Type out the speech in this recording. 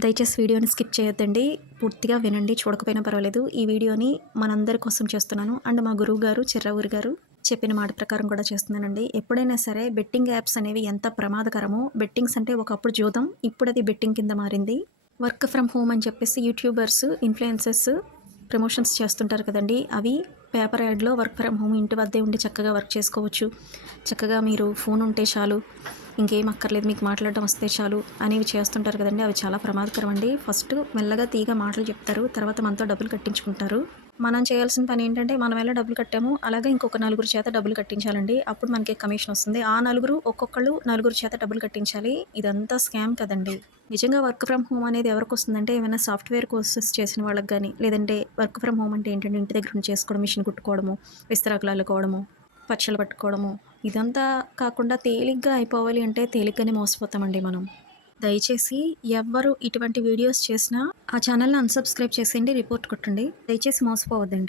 దయచేసి వీడియోని స్కిప్ చేయొద్దండి. పూర్తిగా వినండి. చూడకపోయినా పర్వాలేదు. ఈ వీడియోని మనందరి కోసం చేస్తున్నాను. అండ్ మా గురువుగారు చిర్రావూరి గారు చెప్పిన మాట ప్రకారం కూడా చేస్తున్నానండి. ఎప్పుడైనా సరే బెట్టింగ్ యాప్స్ అనేవి ఎంత ప్రమాదకరమో, బెట్టింగ్స్ అంటే ఒకప్పుడు జూదం, ఇప్పుడది బెట్టింగ్ కింద మారింది. వర్క్ ఫ్రమ్ హోమ్ అని చెప్పేసి యూట్యూబర్స్, ఇన్‌ఫ్లుయెన్సర్స్ ప్రమోషన్స్ చేస్తుంటారు కదండీ! అవి పేపర్ యాడ్‌లో వర్క్ ఫ్రమ్ హోమ్ ఇంటి వద్దే ఉండి చక్కగా వర్క్ చేసుకోవచ్చు. చక్కగా మీరు ఫోన్ ఉంటే చాలు, ఇంకేం అక్కర్లేదు, మీకు మాట్లాడడం వస్తే చాలు అనేవి చేస్తుంటారు కదండీ! అవి చాలా ప్రమాదకరం అండి. ఫస్ట్ మెల్లగా తీగ మాటలు చెప్తారు. తర్వాత మనతో డబ్బులు కట్టించుకుంటారు. మనం చేయాల్సిన పని ఏంటంటే, మనం ఎలా డబ్బులు కట్టామో అలాగే ఇంకొక నలుగురు చేత డబ్బులు కట్టించాలండి. అప్పుడు మనకి కమిషన్ వస్తుంది. ఆ నలుగురు ఒక్కొక్కళ్ళు నలుగురు చేత డబ్బులు కట్టించాలి. ఇదంతా స్కామ్ కదండీ! నిజంగా వర్క్ ఫ్రమ్ హోమ్ అనేది ఎవరికొస్తుందంటే, ఏమైనా సాఫ్ట్‌వేర్ కోర్సెస్ చేసిన వాళ్ళకి గానీ, లేదంటే వర్క్ ఫ్రమ్ హోమ్ అంటే ఏంటంటే, ఇంటి దగ్గర ఉండి చేసుకోవడం, మిషన్ కుట్టుకోవడము, విస్తరాకులు అల్లుకోవడము, పచ్చళ్ళు పట్టుకోవడము, ఇదంతా కాకుండా తేలిగ్గా అయిపోవాలి అంటే తేలిగ్గానే మోసపోతామండి మనం. దయచేసి ఎవ్వరు ఇటువంటి వీడియోస్ చేసినా ఆ ఛానల్‌ని అన్‌సబ్‌స్క్రైబ్ చేసేయండి. రిపోర్ట్ కొట్టండి. దయచేసి మోసపోవద్దండి.